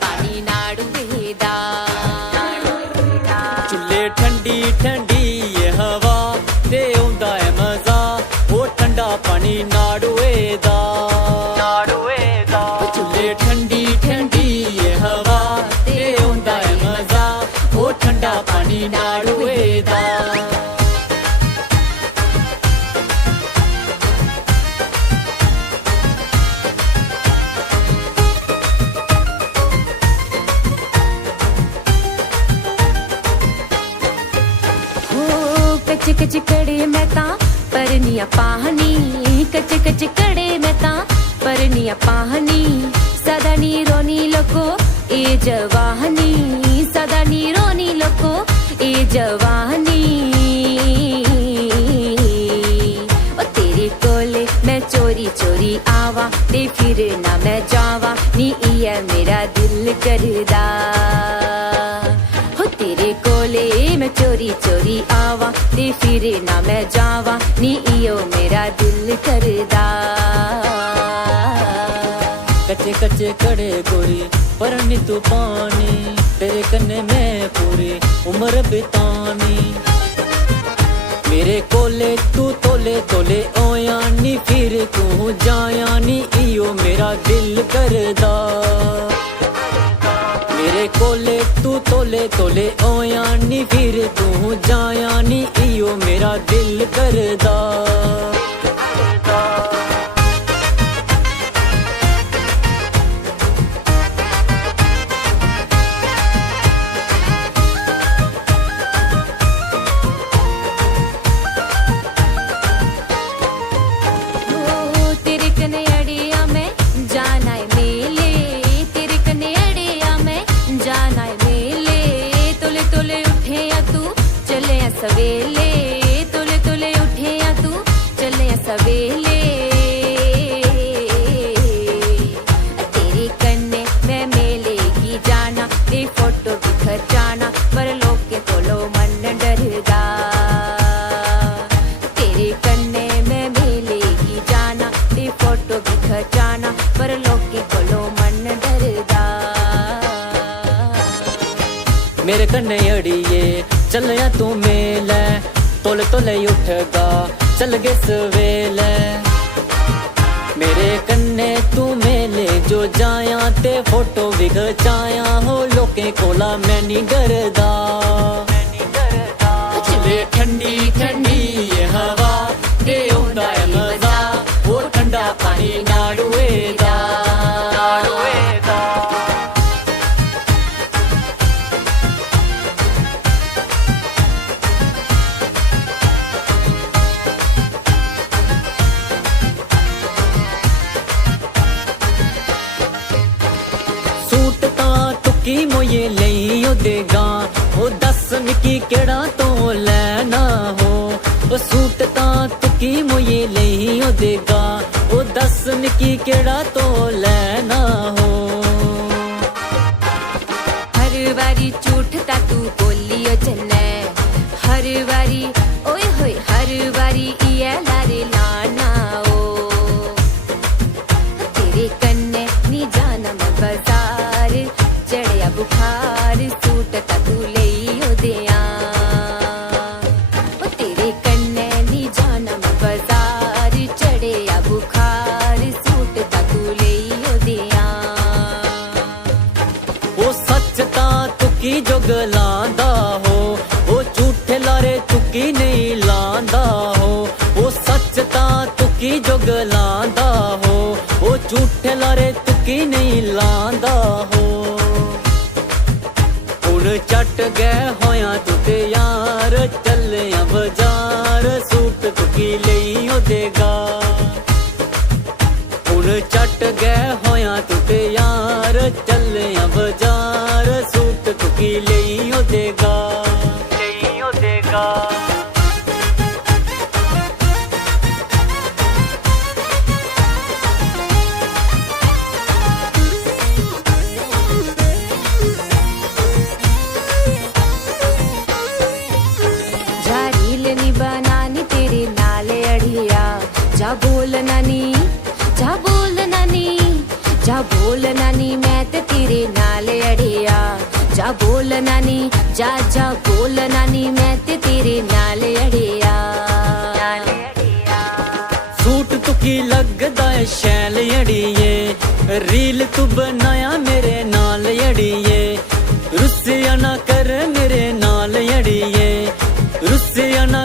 पानी नाड़ुएदा। चुल्हे ठंडी ठंडी ये हवा ते आउंदा है मजा, ओ ठंडा पानी नाड़ुएदा। चुल्हे ठंडी ठंडी ये हवा ते आउंदा है मजा, ओ ठंडा पानी नाड़ुएदा। कच कच कड़े मैं ता परनिया पाहनी, कच कच कड़े मैं ता परनिया पाहनी। सदा नी रोनी लोको ए जवानी, सदा नी रोनी लोको ए जवानी। ओ तेरे कोले मैं चोरी चोरी आवा ते फिर ना मैं जावा नी, इया मेरा दिल करदा। हो तेरे कोले मैं चोरी चोरी आवा ते फिर ना मैं जावा नी, इयो मेरा दिल करदा। कच्चे कच्चे कड़े गोरी परनी तू पानी, तेरे कन्ने मैं पूरी उम्र बितानी। मेरे कोले तू तोले तोले ओया नी, फिर तू जाया नी, इयो मेरा दिल करदा। मेरे कोले तू तोले तोले ओया नी, फिर तू जाया नी, इयो मेरा दिल करदा। सवेले तुले तुले उठे या तू चले सवेले। तेरे कन्ने मैं मेले की जाना, ते फोटो भी खचाना, पर लोग के कोलो मन डरदा। तेरे कन्ने मैं मेले की जाना, ते फोटो भी खचाना, पर लोग के कोलो मन डरदा। मेरे कन्ने अड़िए चलया तू मेले, तोले तोले उठगा चल गे सवेले। मेरे कन्ने तू मेले जो जाया ते फोटो भी खचाया, हो लोकें कोला मैं नी डरदा। चले ठंडी ठंडी ये हवा ते आउंदा है मजा, वो ठंडा पानी नाड़ुएदा। की मोये लइयो देगा, ओ दस मिकी केड़ा तो लेना हो। ओ सूट तां तुकी मोये लइयो देगा, ओ दस मिकी केड़ा तो लेना हो। हर बारी झूठता तू बोलियो जन्ने, हर बारी ओए होए हर बारी इया लारे लाना ओ। तेरे कन्ने नी जाना मैं बाजार, चढ़िया बुखार सूट तू लेइयो दिया। ओ तेरे कन्ने नी जाना मैं बाजार, चढ़िया बुखार सूट तू लेइयो दिया। ओ सच ता तुकी जुगलांदा हो, ओ झूठे लारे तुकी नहीं लांदा हो। ओ सच ता तुकी जुगलांदा हो, ओ झूठे लारे तुकी नहीं लांदा हो। चट गए होया तू ते यार, चलिया बाजार सूट तुकी लइयो देगा। हुण चट गए होया तू ते यार, चलिया बाजार सूट तुकी लइयो देगा। बनानी तेरे नाले अड़िया, जा बोल नानी, जा बोल नानी, जा बोल नानी, मैं ते तेरे नाले बोलना नी जा जा बोलना नी मैं ते तेरे नाल अड़िया सूट तू की लगदा है शैल अड़िए रील तू बनाया मेरे नाल अड़िए रुस्सिया ना कर मेरे नाल अड़िए रुस्सिया ना